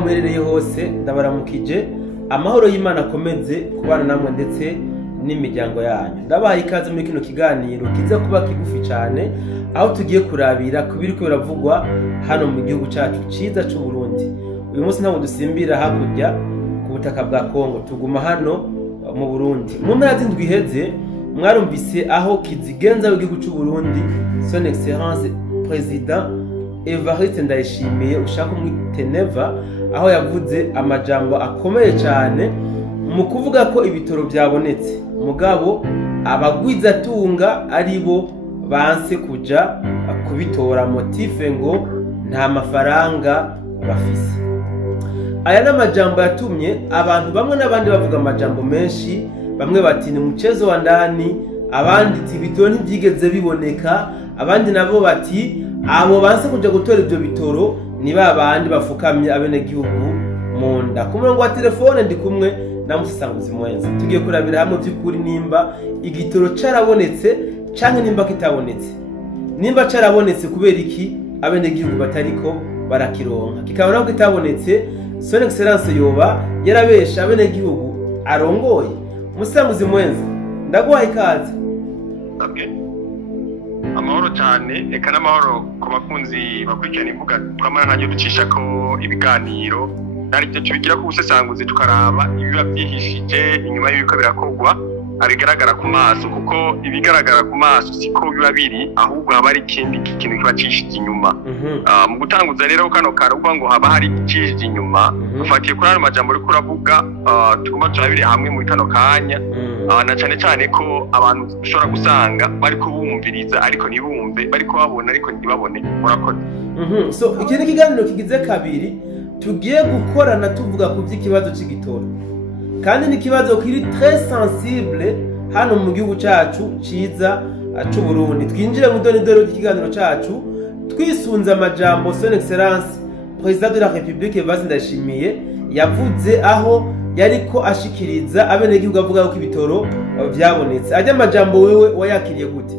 muherereye hose ndabaramukije amahoro y'Imana akomeze kubana namwe ndetse n'imiryango yanyu. Ndabahaye ikaze muri kino kiganiro kiza kuba kigufi cyane aho tugiye kurabira kubiriko biravugwa hano mu gihugu cyacu ciza cy'u Burundi. Uyu munsi ntabwo dusimbira hakurya ku butaka bwa Kongo, tuguma hano mu Burundi. Mu mpera z'indwi iheze mwarumvise aho kizigenza w'igihugu cy'u Burundi Son Excellence President Evariste Ndayishimiye ushaka umwiteneva aho yavuze amajambo akomeye cyane mu kuvuga ko ibitoro byabonetse mugabo abagwizatunga aribo banse kuja kubitora motife ngo nta mafaranga bafise. Aya n'amajambo yatumye abantu bamwe n'abandi bavuga amajambo menshi, bamwe bati ni mchezo wa ndani, abandi ati ibitoro ntibyigeze biboneka, abandi nabo bati abo banse kuja gutora ibyo bitoro ni babandi bafukamye abene gihugu mu nda. Ku murongo wa telefone ndi kumwe na Musisanguzi Mwenzi, tugiye kurabira hamwe by'ukuri nimba igitoro carabonetse canke nimba kitabonetse. Nimba carabonetse kubera iki abene gihugu batariko barakironka, kikaba nako kitabonetse Son Excellence yoba yarabesha abene gihugu arongoye. Musisanguzi Mwenzi, ndaguhaye ikaze. Amahoro cyane, eka n'amahoro ku bakunzi bakurikirana imbuga twamara nanjye ducisha ko ibiganiro naribyo tubigira ku busesanguzi tukaraba ibiba byihishije inyuma y'uko birakogwa abigaragara ku maso, kuko ibigaragara ku maso siko biba biri, ahubwo haba ari ikindi kintu kiba cishije inyuma. Mu gutanguza rero kano karuvuga ngo haba hari cishije inyuma, ufatiye kuri ano majambo uri kuravuga tugomba turabire hamwe muri kano kanya. Na cyane cyane ko abantu ushobora gusanga bari kubumviriza ariko ntibumve, bari kubabona ariko ntibabone. Murakoze. So iki ni kiganiro kigize kabiri tugiye gukorana tuvuga ku by'ikibazo cy'igitoro, kandi ni kibazo kiri très sensible hano mu gihugu cyacu ciza cy'u Burundi. Twinjire mu donidoro ry'ikiganiro cyacu twisunze amajambo Son Excellence President de la République Evariste Ndayishimiye yavuze aho yariko ashikiriza abene gihugu avuga ko ibitoro byabonetse. Ajya amajambo wewe wayakiriye gute?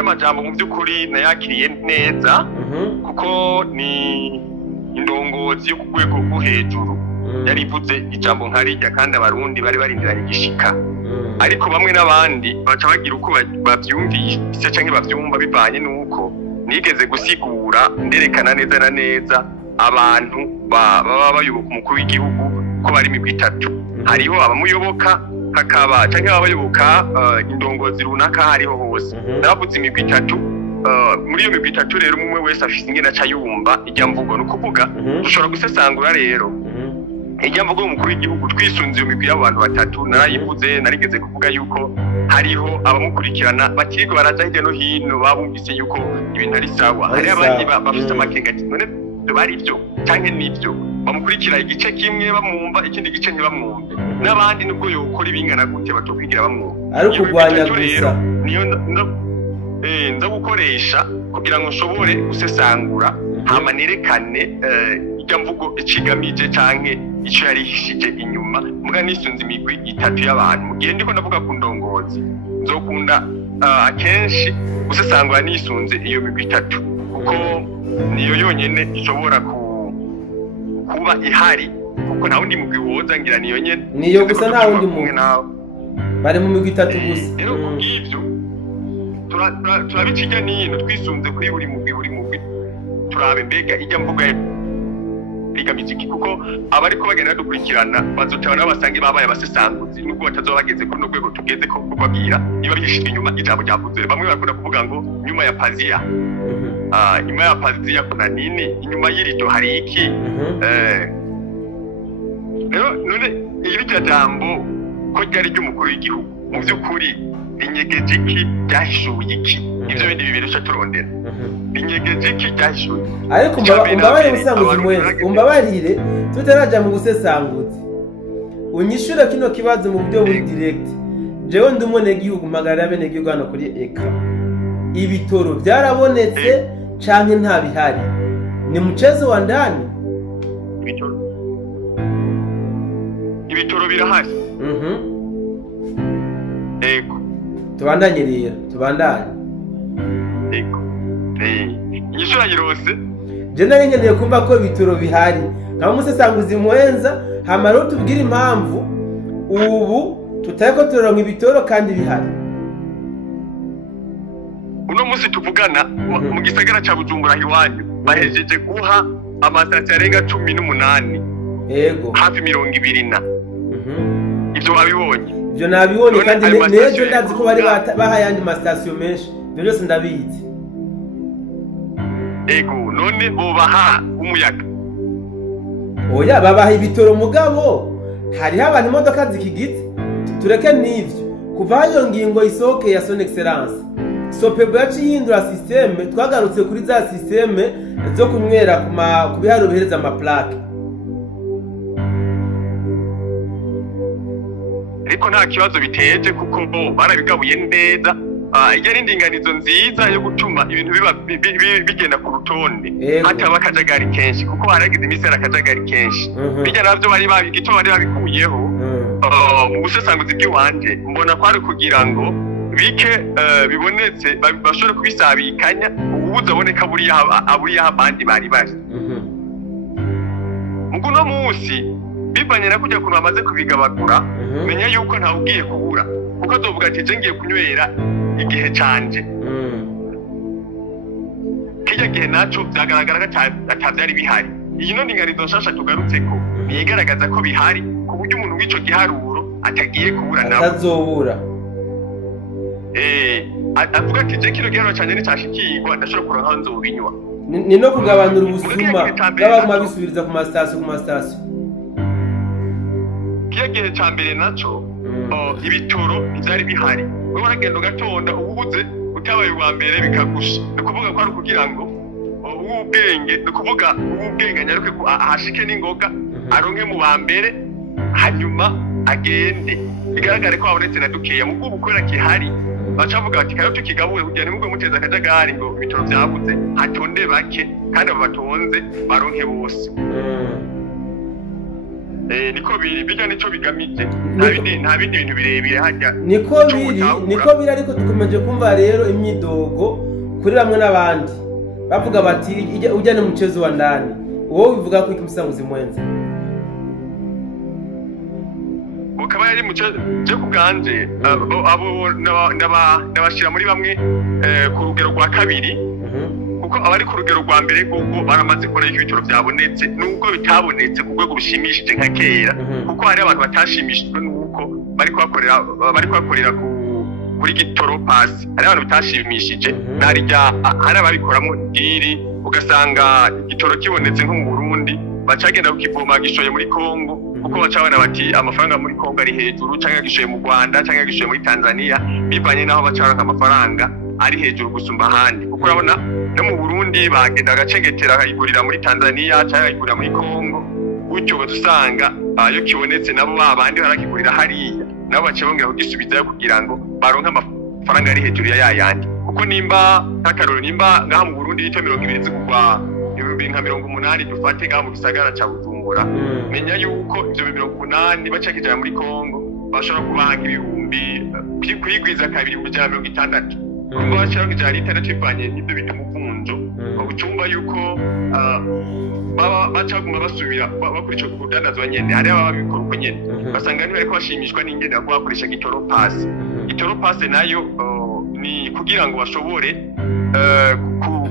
Amajambo mu by'ukuri nayakiriye neza, kuko ni indongozi yo ku rwego rwo hejuru yarivuze ijambo nkarijya, kandi abarundi bari barindiranye igishika. Ariko bamwe n'abandi baca bagira uko bavyumvise canke bavyumva bivanye nuko nigeze gusigura nderekana neza na neza abantu baba bayoboka umukuru w'igihugu ko bari imigwi itatu. Hariho abamuyoboka, hakaba canke abayoboka indongozi runaka hariho hose. Naravuze imigwi itatu. Muri iyo migwi itatu rero umwe wese afise ingene aca yumva ijya mvugo. No kuvuga dushobora gusesangura rero ijya mvugo y'umukuru w'igihugu twisunze iyo migwi y'abantu batatu. Narayivuze, narigeze kuvuga yuko hariho abamukurikirana bakiriko baraza hirya no hino babumvise yuko ibintu ari sawa. Hari abandi bafite amakenga ati none bari byo canke nibyo, bamukurikira igice kimwe bamwumva, ikindi gice ntibamwumve. N'abandi nubwo yokora ibingana gute batokwigira bamwumva. Ari kurwanya gusa niyo nza gukoresha kugira ngo nshobore gusesangura hama nerekane ijya mvugo icigamije canke ico yarihishije inyuma. Muga nisunze imigwi itatu y'abantu. Mu gihe ndiko ndavuga ku ndongozi nzokunda akenshi gusesangura nisunze iyo migwi itatu, kuko niyo yonyene ishobora kuba ihari, kuko nta wundi mugwi woza ngira niyo nyene. Niyo gusa nta wundi mugwi bari mu migwi itatu gusa. Rero kubw'ivyo turabiciga nino twisunze kuri buri mugwi turabe mbega ijya mvuga rigamije iki, kuko abariko bagenda dukurikirana bazoteba nabo basange babaye abasesanguzi nubwo batazoba bageze kuri no rwego tugeze ko kubabwira niba bihishije inyuma ijambo ryavuze. Bamwe bakunda kuvuga ngo nyuma ya pazia, nyuma ya pazia kuna nini, inyuma y'irido hari iki? Rero none iri jambo ko ryari ry'umukuru w'igihugu mu by'ukuri inyegeje iki, byahishuye iki? Ivyo bindi bibiri cyo turondera inyegeje iki byahishuye. Ariko umbabarire Musisanguzi Mwenzi, umbabarire tutaraja mu gusesanguza, unyishure kino kibazo mu buryo buri direct. Jewe ndumone gihugu magara bene gihugu hano kuri eka, ibitoro byarabonetse canke nta bihari? Ni mchezo wa ndani. Ibitoro birahari. Ego. Tubandanye rero, tubandanye. Ego. Inyishura yirose je nari nkeneye kumva ko ibitoro bihari nka umusesanguzi mwenza hama rero tubwire impamvu ubu tutariko turonka ibitoro kandi bihari. Uno munsi tuvugana mu gisagara ca Bujumbura iwanyu bahejeje guha amasitasiyo arenga 18 yego hafi 20. Ivyo wabibonye? Ivyo nabibonye kandi nejo ndazi ko bari bahayandi masitasiyo menshi ivyo byose ndabizi. Ego none bobaha umuyaga? Oya babaha ibitoro mugabo hariho abantu imodoka zikigize tureke n'ivyo kuva iyo ngingo isoke ya son excellence Sopebo yacihindura systeme twagarutse kuri za systeme zo kunywera ku biharo bihereza amaplaque. Ariko nta kibazo biteje kuko barabigabuye neza iyo ari indinganizo nziza yo gutuma ibintu bigenda ku rutonde hataba akajagari kenshi kuko haragize iminsi akajagari kenshi bijya navyo bari babikuyeho mu busesanguzi bw'iwanje mbona ko ari kugira ngo bike bibonetse bashobore kubisabikanya ububuza aboneka aburiya abandi bari bari muguno munsi bivanye na kujya kuntu bamaze kubigabagura menya yuko ntawe ugiye kubura kuko azovuga ati je ngiye kunywera igihe canje kijya gihe naco byagaragara ko atavyari bihari. Iyi no ndinganizo nshasha tugarutseko nigaragaza ko bihari ku buryo umuntu w'ico giharuro atagiye kubura nawe atazobura. Avuga ati je kino giharuro canje nicashikirwa ndashobora kuronka aho nzobinywa. Ni no kugabanura ubusuma bw'abaguma bisubiriza ku masitasiyo. Kiya gihe ca mbere naco ibitoro ivyari bihari we waragenda ugatonda ubuze utabaye wa mbere bikagusha ni kuvuga ko ari kugira ngo ubwenge ni kuvuga ubwenge nyaruke ahashike n'ingoga aronke mu ba mbere hanyuma agende bigaragare ko habonetse na dukeya mu bw'ubukora kihari bacavuga bati kayo tukigabure kugira nimugwe muteza akajagari ngo ibitoro vyabuze hatonde bake kandi abo batonze baronke bose. Niko bijya nico bigamije nta bindi bintu birebire hajya niko biri ariko tukomeje kumva rero imyidogo kuri bamwe n'abandi bavuga bati ujyane mu mchezo wa ndani wowe bivuga ko ikimusanguzi mwenza ukaba yari muchezo je kuganje abo nabashira muri bamwe ku rugero rwa kabiri kuko abari ku rugero rwa mbere kuko baramaze kubona ko ibitoro byabonetse nubwo bitabonetse ku rwego rushimishije nka kera kuko hari abantu batashimishijwe nuko bari kwakorera kuri gitoro pasi hari abantu bitashimishije hari ababikoramo diri ugasanga igitoro kibonetse nko mu Burundi bacagenda kukivoma gishoye muri Kongo kuko bacabana bati amafaranga muri Kongo ari hejuru cyangwa gishoye mu Rwanda cyangwa gishoye muri Tanzania bivanye naho bacaranka amafaranga ari hejuru gusumba ahandi kuko urabona no mu Burundi bagenda agacegetera akayigurira muri Tanzania cyangwa akayigurira muri Kongo gutyo badusanga ayo kibonetse nabo babandi barakigurira hariya nabo bacabongera kugisubizayo kugira ngo baronke amafaranga ari hejuru ya yayandi kuko nimba ntakaroro nimba ngaha mu Burundi ito 20 zikugwa 2080 dufate ngaha mu gisagara ca Bujumbura menya yuko ivyo 80 bacakijana muri Kongo bashobora kubaha ibihumbi kwigwiza kabiri kujya 60 kuko bashaka kujya litera twivanye n'ibyo bita muvunjo ucumba yuko baba bacaguma basubira bakuri cyo kudandazwa nyene hari ababikora uko nyene basanga ni bariko bashimishwa n'ingene bako bakoresha gitoro pass nayo ni kugira ngo bashobore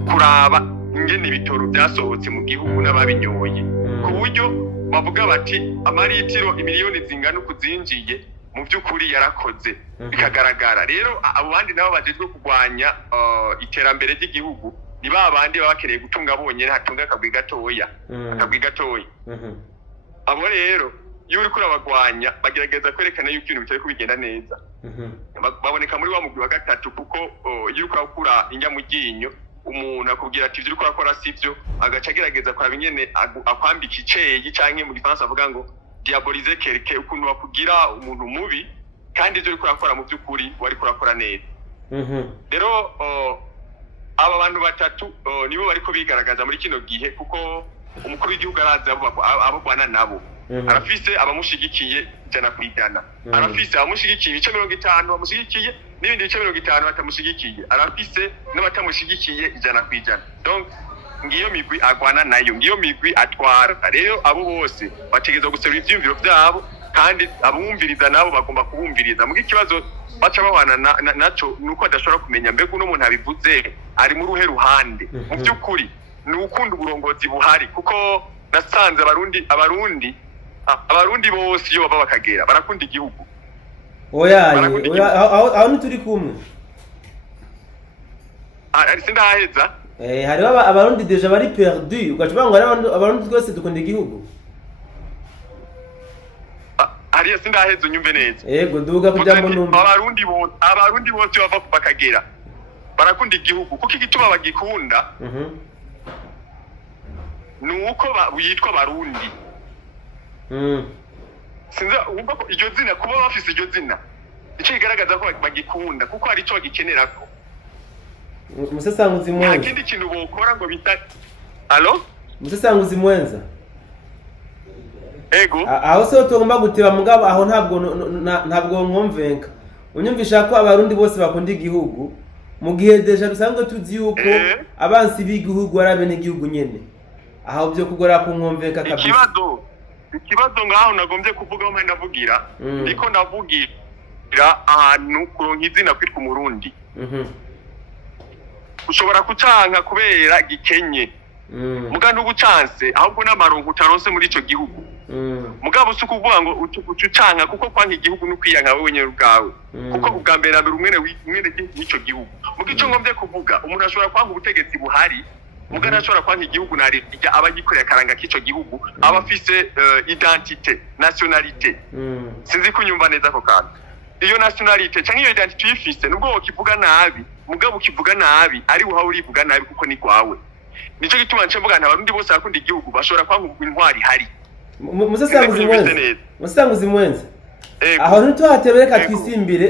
kuraba ingene ibitoro byasohotse mu gihugu n'ababinyoye ku buryo bavuga bati amaritiro imiliyoni zingana kuzinjiye mu by'ukuri yarakoze bikagaragara rero abo bandi nabo bagezwe kugwanya iterambere ry'igihugu ni babandi babakereye gutunga bonyene hatunga akabwi gatoya abo rero iyo uri kurabagwanya bagerageza kwerekana yuko ibintu bitari kubigenda neza baboneka muri wa mugwi wa gatatu kuko iyo uri kurakura injya mu ryinyo umuntu akubwira ati ivyo uri kurakora sivyo agaca agerageza kuraba ingene akwambika iceyi canke mu gifaransa avuga ngo diaboliser quelqu'un ukuntu bakugira umuntu mubi kandi ivyo uri kurakora mu by'ukuri wari kurakora neza rero aba bantu batatu nibo bariko bigaragaza muri kino gihe kuko umukuru w'igihugu araza abo bana nabo arafise abamushigikiye jana kwidana arafise abamushigikiye ibice 50 bamushigikiye n'ibindi bice 50 batamushigikiye arafise n'abatamushigikiye ijana kwijana donc ngiyo migwi agwana nayo, ngiyo migwi atwara. Rero abo bose bategeza gusaba ivyumviro vyabo kandi abumviriza nabo bagomba kubumviriza. Mugi kibazo baca bahwana naco nuko adashobora kumenya mbega uno muntu abivuze ari mu ruhe ruhande. Mu byukuri ni ukunda uburongozi buhari kuko nasanze abarundi bose iyo baba bakagera barakunda igihugu. Oya aho ntituri kumwe. Ari sindaheza. Hari abarundi deja bari perdu ugacuba ngo abarundi twese dukunda igihugu. Ari sindaheza unyumve neza. Yego duga kujambo numva. Abarundi bose bava bakagera barakunda igihugu kuko igituma bagikunda. Nuko yitwa barundi. Sinza umva ko iryo zina kuba bafise iryo zina icyo igaragaza ko bagikunda kuko hari icyo bagikenerako. Musesanguzi mwenza. Nta kindi kintu bokora ngo bita Allo? Musesanguzi mwenza. Ego. Aho se tugomba guteba mugabo aho ntabwo nkomvenka. Unyumvisha ko abarundi bose bakunda igihugu mu gihe deja dusanzwe tuzi yuko abansi b'igihugu arabene igihugu nyene. Aho byo kugora ku nkomvenka kabisa. Ikibazo ngaho nagombye kuvuga aho ndavugira ndiko ndavugira ahantu kuronka izina kwitwa umurundi. Ushobora kucanka kubera gikenye. Muga ntugucanse ahubwo n'amarongo utaronse muri ico gihugu. Mugabo usukuvuga ngo ucanka kuko kwanka igihugu no kwiyanka wewe nyene ubwawe. Kuko ugambera mbere umwene n'ico gihugu. Muga ico ngombye kuvuga umuntu ashobora kwanka ubutegetsi buhari. Muga ntashobora kwanka igihugu nari abagikorera karanga k'ico gihugu abafise identité nationalité. Sinzi kunyumva neza ko kandi iyo nationalité canke iyo identité uyifise nubwo wokivuga nabi mugabo ukivuga nabi ari uhawe urivuga nabi kuko ni kwawe. Nico gituma nce mvuga n'abarundi bose bakunda igihugu bashobora kwanka intwari hari. Musesanguzi mwenza. Aho ntituhatebereka twisimbire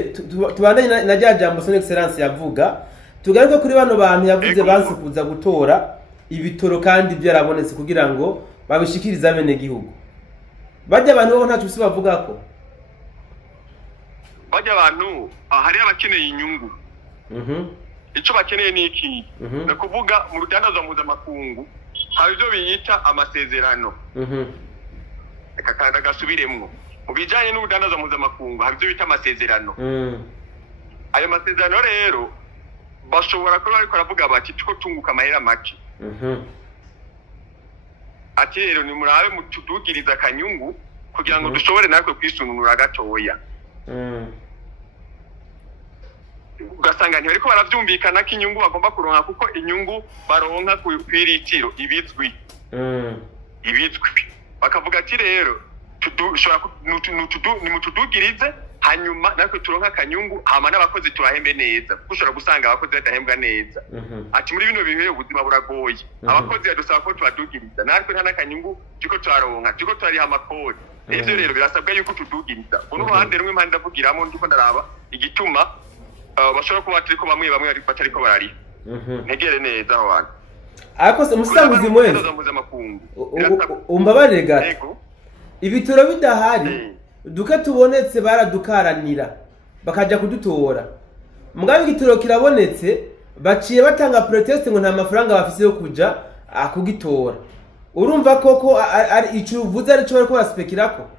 tubandanye na rya jambo son excellence yavuga tugaruke kuri bano bantu yavuze banse kuza gutora ibitoro kandi byarabonetse kugira ngo babishikirize abene gihugu. Bajya abantu bo ntacu bavuga ko bajya abantu hari abakeneye inyungu. Ico bakeneye ni iki? Na kuvuga mu rudandazo mpuzamakungu hari ibyo biyita amasezerano. Reka kandi agasubiremwo mu bijanye n'urudandazo mpuzamakungu hari ibyo bita amasezerano. Ayo masezerano rero bashobora kuba ariko aravuga bati tuko tunguka amahera make. Ati rero ni murabe mutudugiriza akanyungu kugira ngo dushobore natwe kwisununura gatoya. Ugasanga ntibariko baravyumvikana ko inyungu bagomba kuronka kuko inyungu baronka kwiritiro ibizwi. Bakavuga ati rero nimutudugirize hanyuma natwe turonka akanyungu hama n'abakozi turahembe neza. Ushobora gusanga abakozi badahembwa neza. Ati muri bino bihe ubuzima buragoye. Abakozi badusaba ko tubadugiriza natwe nta nakanyungu tuko twaronka tuko twariha amakodi. Ivyo rero birasabwa yuko tudugiriza. Uno ruhande rumwe mpande avugiramo ndiko ndaraba igituma bashobora kuba atariko bamwe batariko barari. Ntegere neza aho hantu. Ariko se musanguzi mwenza. Umbabarire gato. Ibitoro bidahari duka tubonetse baradukaranira bakaja kudutora. Mugabe igitoro kirabonetse baciye batanga protest ngo nta mafaranga bafise yo kuja akugitora. Urumva koko ari icuvuze ari cyo bariko baspekirako.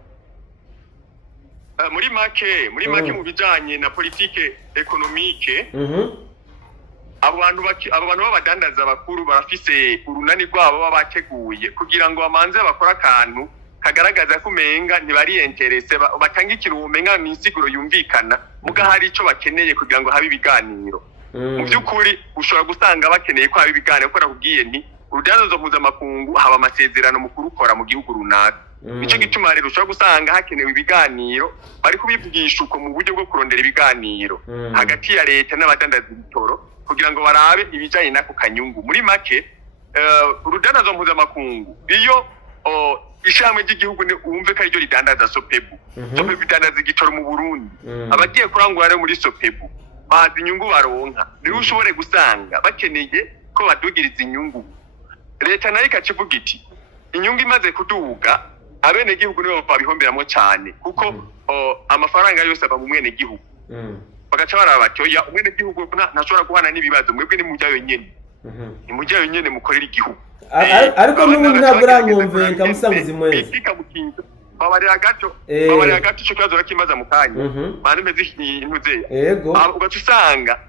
Muri make mu bijanye na politique économique. Abo bantu b'abadandaza bakuru barafise urunani rwabo babateguye kugira ngo bamanze bakora akantu kagaragaza ko umenga ntibari interesse batanga ikintu umenga ni insiguro yumvikana muga hari ico bakeneye kugira ngo habe ibiganiro. Mu byukuri ushobora gusanga bakeneye ko habe ibiganiro ko nakubwiye nti urudandazo mpuzamakungu haba amasezerano mukuru ukora mu gihugu runaka. Nico gituma rero ushobora gusanga hakenewe ibiganiro bari kubivugisha uko mu buryo bwo kurondera ibiganiro hagati ya leta n'abadandaza ibitoro kugira ngo barabe ibijanye nako kanyungu. Muri make urudandazo mpuzamakungu iyo ishamwe ry'igihugu ni umve ko aryo ridandaza Sopebu. Sopebu idandaza igitoro mu Burundi. Abagiye kurangura rero muri Sopebu bazi inyungu baronka. Niho ushobore gusanga bakeneye ko badugiriza inyungu. Leta nayo ikacivuga iti inyungu imaze kuduga abene gihugu nibo babihomberamo cyane kuko amafaranga yose aba mu mwene gihugu. Bagaca baraba bati oya umwene gihugu ntashobora guhana n'ibibazo mwebwe ni mujyayo nyene. ni mujyayo nyene mukorera igihugu ariko n'ubundi ntabwo urankumvenka musanguzi mwese babarira gato ico kibazo rakimaza mu kanya bari meze intuze yego ugaca usanga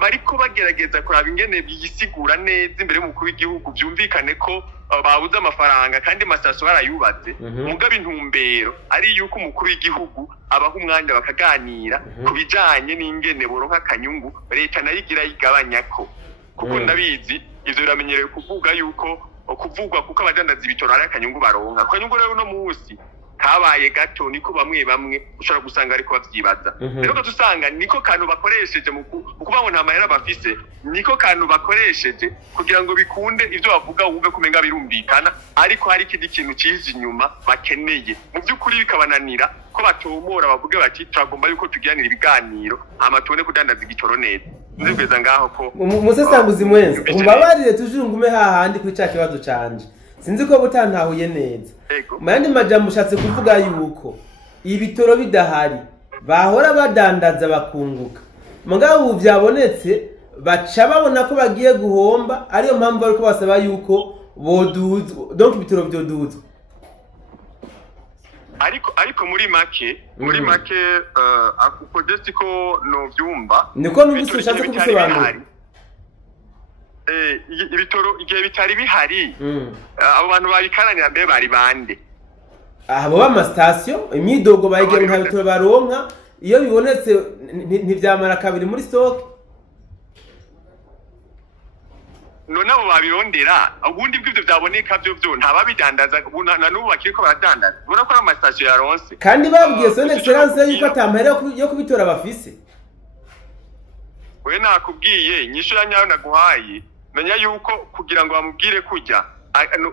bariko bagerageza kuraba ingene biyisigura neza imbere y'umukuru w'igihugu byumvikane ko babuze amafaranga kandi masaso barayubatse mugabe intumbero ari yuko umukuru w'igihugu abaha umwanya bakaganira ku bijanye n'ingene boronka akanyungu leta nayo igira yigabanyako kuko ndabizi ivyo biramenyerewe kuvugwa kuko abadandaza ibitoro ari akanyungu baronka akanyungu rero no musi kabaye gato niko bamwe ushobora gusanga ariko bavyibaza rero ko tusanga niko kantu bakoresheje mu kuba ngo nta mahera bafise niko kantu bakoresheje kugira ngo bikunde ivyo bavuga wumve kumenga birumvikana ariko hari ikindi kintu kizi inyuma bakeneye mu by'ukuri bikabananira ko batomora bavuga bati turagomba yuko tugiranira ibiganiro hama tubone kudandaza igitoro neza nzigweza ngaho ko musesanguzi mwenze umbabarire tujungume hahandi kuri cya kibazo canje sinzi ko butantahuye neza muyandi majambo ushatse kuvuga yuko ibitoro bidahari bahora badandaza bakunguka mugabo ubu byabonetse baca babona ko bagiye guhomba ariyo mpamvu bariko basaba yuko boduzwa donc ibitoro byoduzwa ariko muri make akupodesti ko no vyumva niko numvise ushatse kubisobanura ibitoro igihe bitari bihari abo bantu babikaranira mbe bari bande abo b'amasitasiyo imyidogo bayigira nta bitoro baronka iyo bibonetse ntivyamara kabiri muri stock none abo babirondera ubundi bw'ivyo vyaboneka vyo ntababidandaza na n'ubu bakiriko baradandaza ubona ko ari amasitasiyo yaronse kandi babwiye son excellence yuko atamahera yo kubitora bafise we nakubwiye inyishu ya nyayo naguhaye menya yuko kugira ngo bamubwire kujya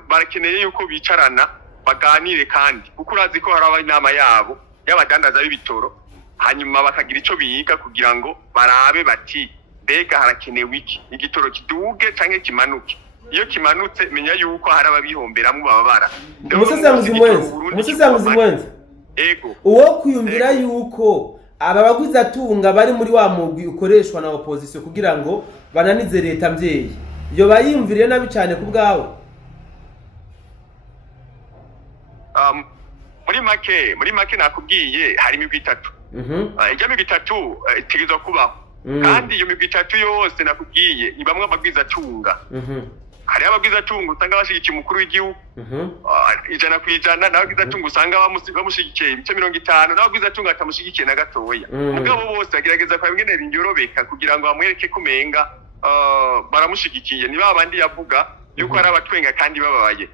barakeneye yuko bicarana baganire kandi kuko urazi ko hari inama yabo y'abadandaza b'ibitoro hanyuma bakagira ico biyiga kugira ngo barabe bati mbega harakenewe iki igitoro kiduge canke kimanuke iyo kimanutse menya yuko hari ababihomberamwo bababara umusesanguzi mwenze ego uwo kwiyumvira yuko aba bagwiza atunga bari muri wa mugwi ukoreshwa na opposition kugira ngo bananize leta mvyeyi iyo bayimviriye nabi cyane ku bwawe muri make nakubwiye hari imigwi itatu ijya migwi itatu itegezwa kubaho kandi iyo migwi itatu yose nakubwiye ibamwe abagwiza atunga hari abagwiza atunga usanga bashigikiye umukuru w'igihugu 100% n'abagwiza atunga usanga bamushigikiye ibice 50 n'abagwiza atunga atamushigikiye na gatoya mugabo bose bagerageza kwa bimwe binyorobeka kugira ngo bamwereke kumenga baramushigikiye niba abandi yavuga yuko hari abatwenga kandi bababaye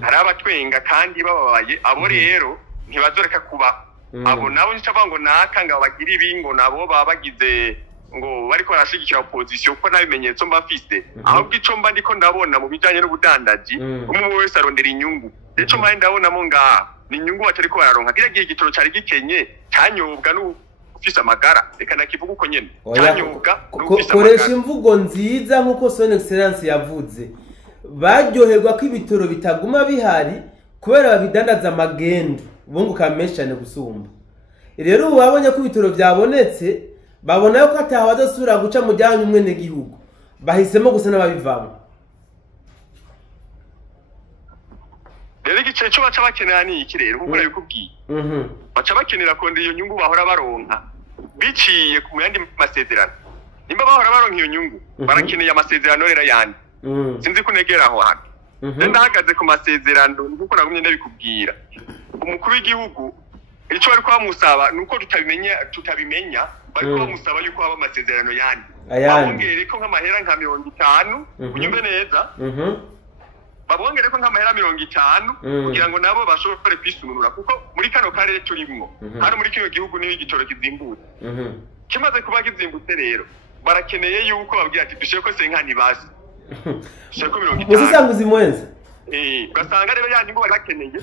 hari abatwenga kandi bababaye abo rero ntibazoreka kuba abo nabo nicava ngo nakanga bagira ibingo nabo babagize ngo bariko barashigikira opposition ko nabimenyetso mbafise ahubwo ico mba ndiko ndabona mu bijanye n'ubudandaji umwe wese arondera inyungu ico mba ndabonamo ngaha ni inyungu batariko bararonka kira gihe igitoro cari gikenye cyanyobwa n'ufise amagara reka nakivuga uko nyene cyanyobwa n'ufise amagara koresha imvugo nziza nkuko son excellence yavuze baryoherwa ko ibitoro bitaguma bihari kubera babidandaza amagendo bunguka menshi cyane gusumba rero ubu babonye ko ibitoro byabonetse babona yuko ataha badasubira guca mu jyanyu mwene gihugu bahisemo gusa n'ababivamo rero igice cyo baca bakenera ni iki rero nk'uko nabikubwiye baca bakenera kondera iyo nyungu bahora baronka biciye ku yandi masezerano nimba bahora baronka iyo nyungu barakeneye amasezerano rero yandi sinzi kunegera aho hantu ndahagaze ku masezerano nk'uko nagumye ndabikubwira umukuru w'igihugu icyo bari kwamusaba nuko tutabimenya bari kwamusaba yuko haba amasezerano yandi babongere ko nk'amahera nka 50 unyumve neza babongere ko nk'amahera 50 kugira ngo nabo bashobore kwisununura kuko muri kano karere turimwo hano muri kino gihugu niho igitoro kizimbutse kimaze kuba kizimbutse rero barakeneye yuko babwira ati dushye ko senkani basi dushye ko 50 musesanguzi mwenze ugasanga rero yandi ngo barakeneye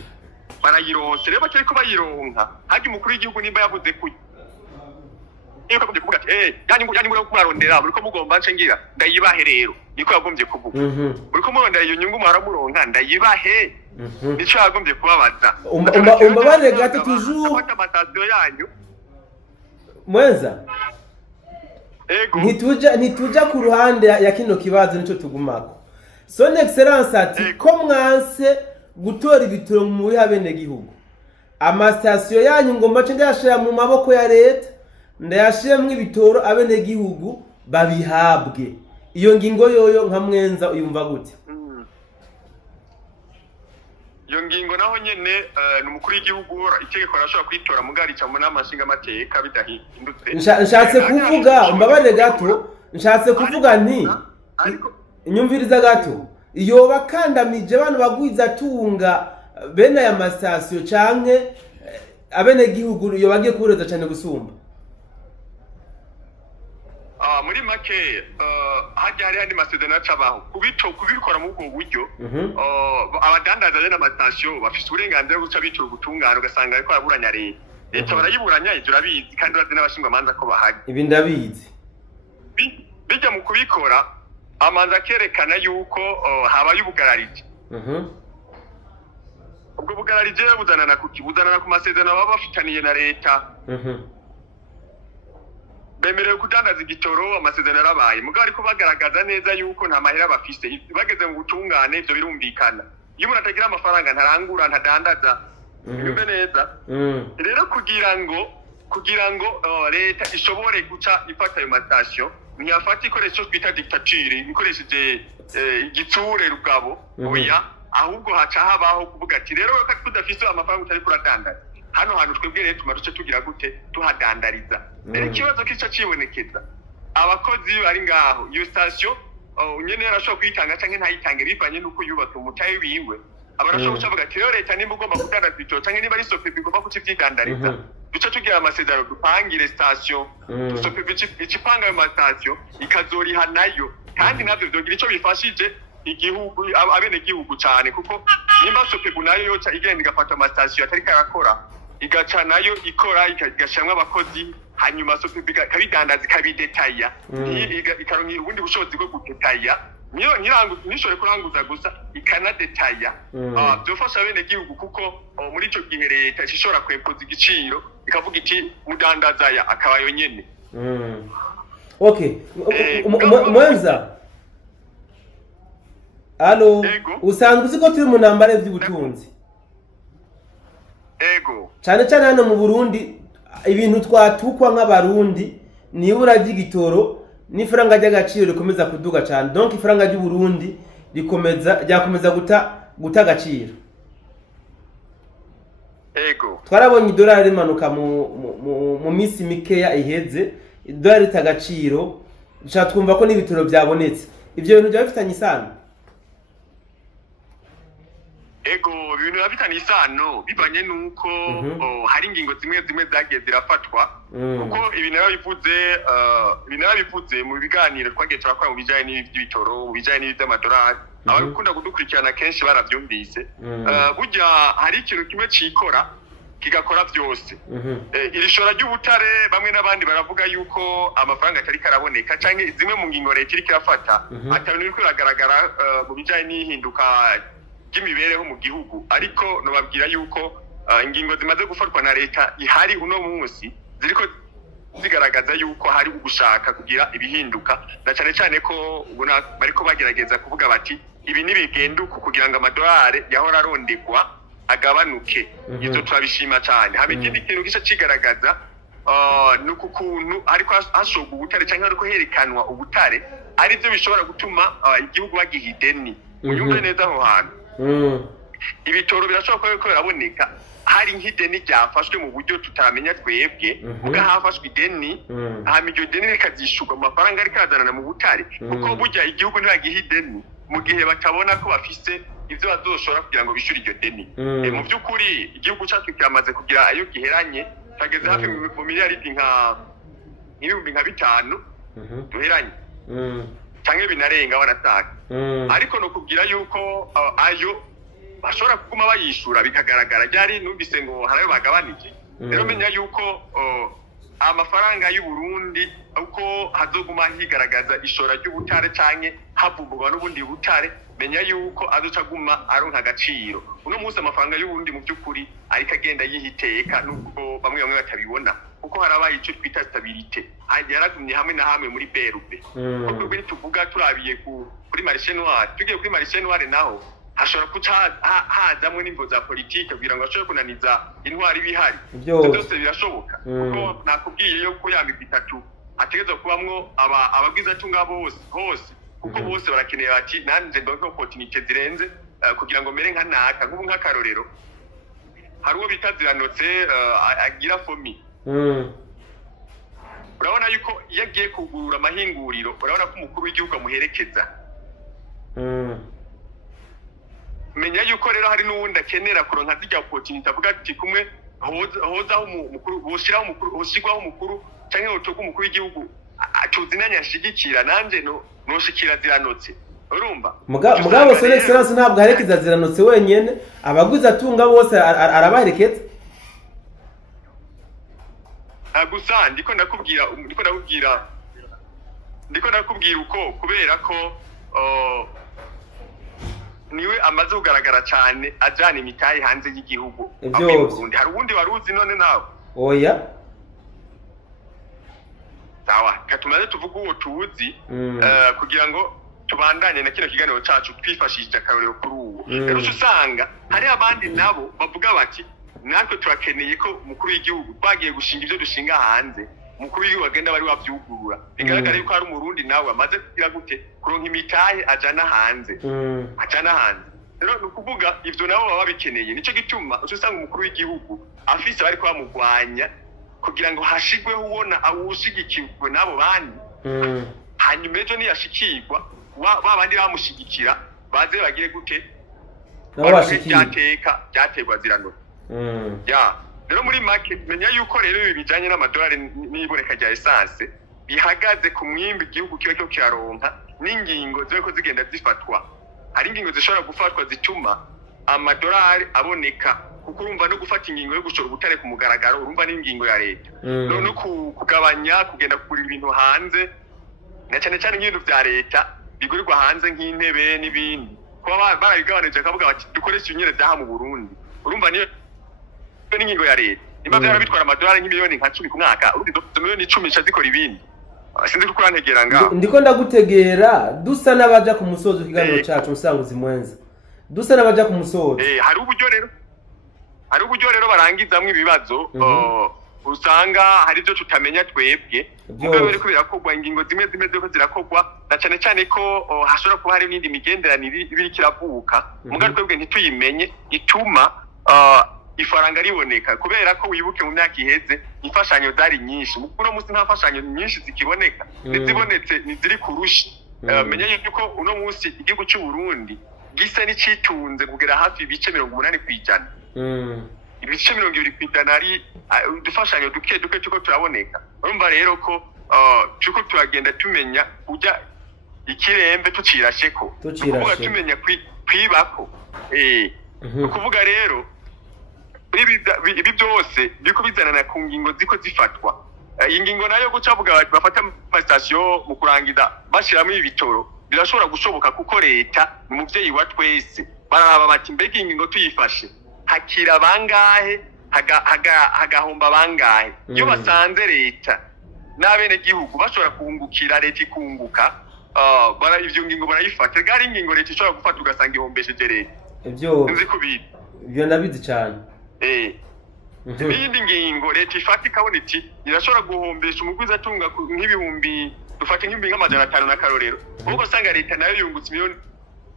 barayironse rero bakiri ko bayironka haje umukuru w'igihugu nimba yavuze ku iyo kagombye kuvuga ati yani ngo kumurondera muri ko mugomba ncengira ndayibahe rero niko yagombye kuvuga muri ko murondera iyo nyungu mwaramuronka ndayibahe nico yagombye kubabaza umbabarire gato toujours amatasiyo yanyu mwenza ntituja ku ruhande ya kino kibazo nico tugumako. Son excellence ati ko mwanse gutora ibitoro mu bihabene gihugu. Amastation yanyu ngo mace ndashira mu maboko ya leta ndayashiremwe ibitoro abene gihugu babihabwe. Iyo ngingo yoyo nka mwenza uyumva gute? Iyo ngingo naho nyene n'umukuru w'igihugu itegeko arashobora kwitora mugarica mu namashinga amateka bidahindutse. Nshatse kuvuga mbabarire gato, nshatse kuvuga nti inyumviriza gato iyo bakandamije abantu bagwiza tunga bene aya mastation canke abene gihugu iyo bagiye kureza cyane gusumba. Muri make hajya hari andi masezerano acabaho kubikora mu bwo buryo abadandaza bene amastation bafite uburenganzira bwo guca bitura ubutungane ugasanga ariko araburanya leta barayiburanya ivyo urabizi kandi urazi n'abashingwa manza ko bahari. Ibi ndabizi bijya mu kubikora amanza kerekana yuko habaye ubugararije. Ubwo bugararije buzanana ku masezerano baba bafitaniye na leta. Bemerewe kudandaza igitoro amasezerano arabaye mugabo ariko bagaragaza neza yuko nta mahera bafise bageze mu gutungane ivyo birumvikana. Iyo umuntu atagira amafaranga ntarangura ntadandaza bimeze neza. Rero kugira ngo leta ishobore guca ifata ayo mastation ntiyafata ikoresho twita dictature ikoresheje igitsure rugabo oya ahubwo haca habaho kuvuga ati rero ko tudafise amafaranga utari kuradandaza hano hantu twebwe rero tumaruce tugira gute tuhadandariza. Rero ikibazo kica cibonekeza abakozi bari ngaho iyo station nyene yarashobora kwitanga canke ntayitange bivanye nuko yubatse umutayi wiwe abarashobora kuvuga ati rero leta nimba ugomba kudandaza icyo canke niba ari sopepi igomba kucivyidandariza duca tugira amasezerano dupangire station sopepi icipanga ayo mastation ikazoriha nayo kandi navyo vyogira ico bifashije igihugu abene gihugu cyane kuko nimba sopepi nayo yoca igenda igafata amastation atari karakora igaca nayo ikora igashamwa abakozi hanyuma sopepi kabidandaza ikabidetaya ikaronka ubundi bushobozi bwo gudetaya niyo nishore kuranguza gusa ikanadetaya byofasha bene gihugu kuko muri ico gihe leta ishobora kwempoza igiciro ikavuga iti mudandazaya akabayo nyene. Okay mwenza Allo usanzwe uziko turi mu ntambara y'ubutunzi cyane cyane hano mu Burundi ibintu twatukwa nk'abarundi nibura ry'igitoro n'ifaranga ry'agaciro rikomeza kuduga cyane donc ifaranga ry'u Burundi ryakomeza guta agaciro. Twarabonye idolari rimanuka mu minsi mikeya iheze idolari itagaciro dushaka twumva ko n'ibitoro byabonetse ibyo bintu bya bifitanye isano. Ibintu bafitanye isano bivanye nuko hari ingingo zimwe zagiye zirafatwa kuko ibintu bivuze mu biganiro twagiye turakora mu bijanye n'iby'ibitoro mu bijanye n'iby'amadolari abakunda kudukurikirana kenshi baravyumvise. Burya hari ikintu kimwe cikora kigakora byose. Iri shora ry'ubutare bamwe n'abandi baravuga yuko amafaranga atari karaboneka canke zimwe mu ngingo leta iri kirafata atabintu biriko biragaragara mu bijanye n'ihinduka ry'imibereho mu gihugu ariko nobabwira yuko ingingo zimaze gufatwa na leta ihari uno munsi ziriko zigaragaza yuko hari ugushaka kugira ibihinduka na cyane cyane ko ubona bariko bagerageza kuvuga bati ibi nibigenduka kugira ngo amadolari yahora arondegwa agabanuke. Izo turabishima cyane. Habe ikindi kintu gisha kigaragaza nuko kuntu ariko hashoga ubutare cyangwa ariko herekanwa ubutare ari byo bishobora gutuma igihugu bagihideni. Uyumve neza aho hantu ibitoro birashobora ko biraboneka hari nk'ideni ryafashwe mu buryo tutaramenya twebwe kuko hafashwe ideni hama iryo deni rikazishurwa mu mafaranga ariko arazanana mu butare kuko burya igihugu ntibagihideni mu gihe batabona ko bafise ivyo bazoshobora kugira ngo bishure iryo deni. Mu by'ukuri igihugu cyacu kiramaze kugira ayo giheranye tageze hafi mu miliyaridi nk'ibihumbi nka 5 duheranye canke binarenga wanataka ariko no kugira yuko ayo bashobora kuguma bayishura bikagaragara ryari numvise ngo harayo bagabanije. Rero menya yuko amafaranga y'u Burundi uko hazoguma higaragaza ishora ry'ubutare canke havumburwa n'ubundi butare menya yuko azoca aguma aronka agaciro. Uno munsi amafaranga y'uburundi mu by'ukuri ariko agenda yihiteka nubwo bamwe batabibona kuko harabaye icyo twita stabilité, yaragumye hamwe na hamwe muri BRB. Kuko tuvuga turabiye kuri marché noir, tugiye kuri marché noir naho hashobora kuca hazamwe n'imvo za politike kugira ngo ashobore kunaniza intwari bihari. Byose birashoboka kuko nakubwiye yo ko yamigwa itatu ategeza kubamwo ababwiza tunga hose kuko bose barakeneye bati nanje ndonke opportunité zirenze kugira ngo mere nka naka nk'ubu nk'akarorero hari uwo bita Ziranotse agira fomi. Urabona yuko iyo agiye kugurura amahinguriro urabona ko umukuru w'igihugu amuherekeza. Menya yuko rero hari n'uwundi akenera kuronka zijya opportunity avuga ati kumwe hozaho umukuru hoshigwaho umukuru canke utoka umukuru w'igihugu tuzinanya ashigikira nanje noshikira Ziranotse. Urumva mugabo Son Excellence ntabwo harekeza Ziranotse wenyene, abaguza tunga bose arabaherekeza. Gusa ndiko nakubwira uko kubera ko niwe amaze kugaragara cyane ajana imitayi hanze y'igihugu. Hari ubundi waruzi none nawe? Oya. Sawa, katumaze tuvuga uwo tuzi kugira ngo tubandanye na kino kiganiro cyacu twifashishije akarorero kuri uwo. Rero usanga hari abandi nabo bavuga bati natwe turakeneye ko umukuru w'igihugu twagiye gushinga ibyo dushinga hanze, umukuru w'igihugu agenda bari wabyugurura. Bigaragara yuko hari umurundi nawe amaze kugira gute kuronka imitahe ajana hanze. Rero nukuvuga ivyo nabo baba bikeneye, nico gituma usanga umukuru w'igihugu afise bari kwamugwanya kugira ngo hashigweho ubona awushigikiwe nabo bandi. Hanyuma ejo niyashikirwa babandi bamushigikira baze bagire gute byategwa Ziranotse. Rero muri market menya yuko rero ibi bijanye n'amadolari n'iboneka rya essence bihagaze ku mwimbi igihugu kiba cyo kiraronka n'ingingo zeko zigenda zifatwa. Hari ingingo zishobora gufatwa zituma amadolari aboneka, kuko urumva no gufata ingingo yo gushora ubutare ku mugaragaro urumva n'ingingo ya leta. No kugabanya kugenda kugura ibintu hanze na cyane cyane nk'ibintu vya leta bigurirwa hanze nk'intebe n'ibindi, kuba barabigabanije akavuga bati dukoresha ibinyere byaha mu Burundi. Urumva niyo n'ingingo ya leta nimba byara bitwara amadolari nk'imiliyoni nka 10 ku mwaka, urundi miliyoni 10 zikora ibindi. Sinzi kuko urantegera ngaho. Ndiko ndagutegera dusa n'abaja ku musozo kiganiro cyacu musanguzi mwenza. Dusa n'abaja ku musozo. Hari uburyo rero barangizamwe ibibazo usanga hari byo tutamenya twebwe. Ubwo bari ko birakogwa ingingo zimwe ziko zirakogwa na cyane cyane ko hashobora kuba hari n'indi migenderanire ibiri kiravuka. Muga twebwe ntituyimenye ituma ifaranga riboneka kubera ko wibuke mu myaka iheze imfashanyo zari nyinshi. Mukuno musi nta fashanyo nyinshi zikiboneka, zibonetse niziri kurushi. Menya yuko uno musi igihugu cy'u Burundi gisa n'icitunze kugera hafi ibice 80%. Ibice 20% ari dufashanyo duke tuko turaboneka. Urumva rero ko tuko turagenda tumenya kujya ikirembe tucirasheko, kuvuga tumenya kwibako. Kuvuga rero ibi byose biko bizanana ku ngingo ziko zifatwa. Iyi ngingo nayo gucavuga bafata station mu kurangiza bashiramo ibitoro birashobora gushoboka kuko leta ni umuvyeyi wa twese. Baraba bati mbega ingingo tuyifashe hakira bangahe hagahomba bangahe. Iyo basanze leta n'abene gihugu bashobora kuhungukira leta ikunguka, bara ivyo ngingo barayifata. Gari ingingo leta ishobora gufata ugasanga ihombesheje leta. Ibyo ndabizi cyane. Ibindi ngingo leta ifata ikabona iti irashobora guhombesha umugwiza atunga nk'ibihumbi dufate nk'ibihumbi nk'amajana 5 na karorero, ubwo usanga leta nayo yungutse miliyoni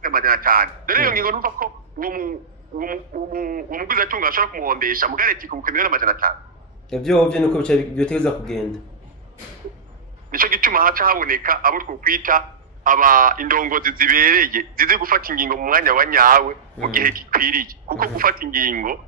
500. Rero iyo ngingo numva ko uwo mugwiza atunga ashobora kumuhombesha muga leta ikunguka miliyoni 500. Ibyo niko byotegeza kugenda. Nico gituma haca haboneka abo twokwita aba indongozi zibereye zizi gufata ingingo mu mwanya wa nyawe mu gihe gikwiriye. Kuko gufata ingingo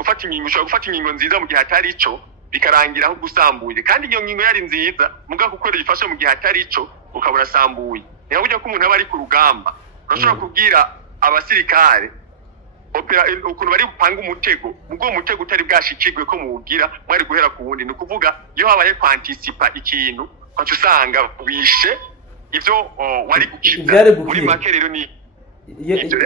ushobora gufata ingingo nziza mu gihe atari ico bikarangira aho gusambuye, kandi iyo ngingo yari nziza muga kuko yifasha mu gihe atari ico ukabura sambuye. Niho ujya ko umuntu aba ari ku rugamba urashobora kubwira abasirikare ukuntu bari gupanga umutego, ubwo mutego utari bwashikirwe ko muwugira mwari guhera ku wundi. Ni ukuvuga iyo habaye kwantisipa ikintu kwacu usanga wishe ivyo wari gukira. Muri make rero ni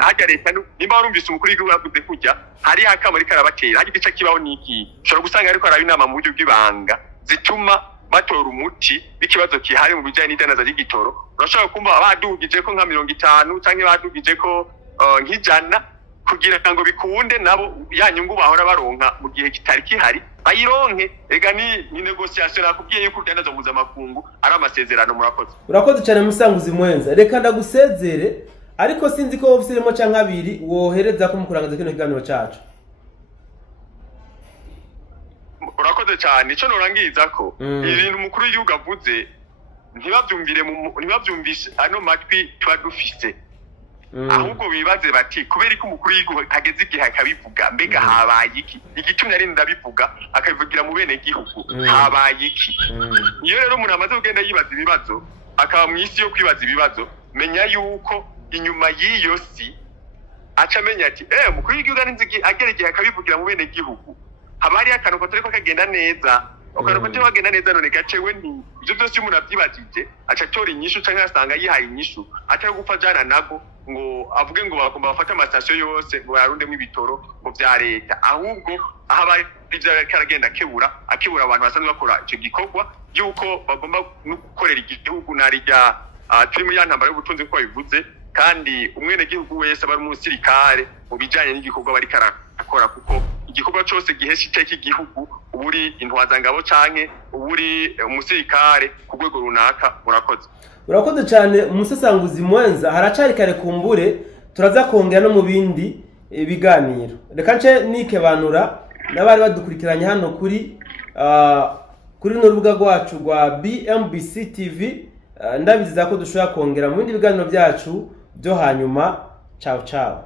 hajya leta nimba warumvise umukuru w'igihugu yavuze kujya hari hakama ariko arabatera hari igice kibaho n'iki ushobora gusanga ariko araba inama mu buryo bw'ibanga zituma batora umuti w'ikibazo kihari mu bijyanye n'idanaza ry'igitoro urashobora kumva badugije ko nka 50 cyangwa badugije ko nk'ijana kugira ngo bikunde nabo ya nyungu bahora baronka mu gihe kitari kihari bayironke ega ni negotiation nakubwiye yuko udanaza mpuzamakungu ari amasezerano murakoze urakoze cyane Musanguzi Mwenza reka ndagusezere ariko sinzi ko ofisiremo canke abiri wohereza ko mukurangaza kino kiganiro cacu urakoze cyane ico norangiza ko ibintu umukuru w'igihugu avuze ntibavyumvise ano matwi twa dufise ahubwo bibaze bati kubera ko umukuru w'igihugu hageze igihe akabivuga mbega habaye iki igitumye ari ndabivuga akabivugira mu bene gihugu habaye iki iyo rero umuntu amaze kugenda yibaza ibibazo akaba mu isi yo kwibaza ibibazo menya yuko inyuma y'iyo si aca amenya ati umukuru w'igihugu arinzi agera igihe akabivugira mu bene gihugu haba hariyo akantu katariko kagenda neza akantu katariko kagenda neza none gacewe ni ibyo byose umuntu abyibagije aca atora inyishu canke asanga yihaye inyishu atari gupfa jana nago ngo avuge ngo bagomba bafate amasitasiyo yose ngo yarundemo ibitoro mu vya leta ahubwo aho ivyo karagenda akebura abantu basanzwe bakora ico gikorwa yuko bagomba gukorera igihugu narirya turi mu ya ntambara y'ubutunzi ko bivuze kandi umwene gihugu wese aba ari umusirikare mu bijanye n'igikorwa bari karakora kuko igikorwa cyose gihesha iteka igihugu uburi intwazangabo canke uburi umusirikare ku rwego runaka urakoze cyane Umusasanguzi Mwenza haracari kare kumbure turaza kongera no mu bindi biganiro reka nce nikebanura n'abari badukurikiranye hano kuri n'urubuga rwacu rwa BMBC TV ndabiziza ko dushobora kongera mu bindi biganiro byacu byo hanyuma ciao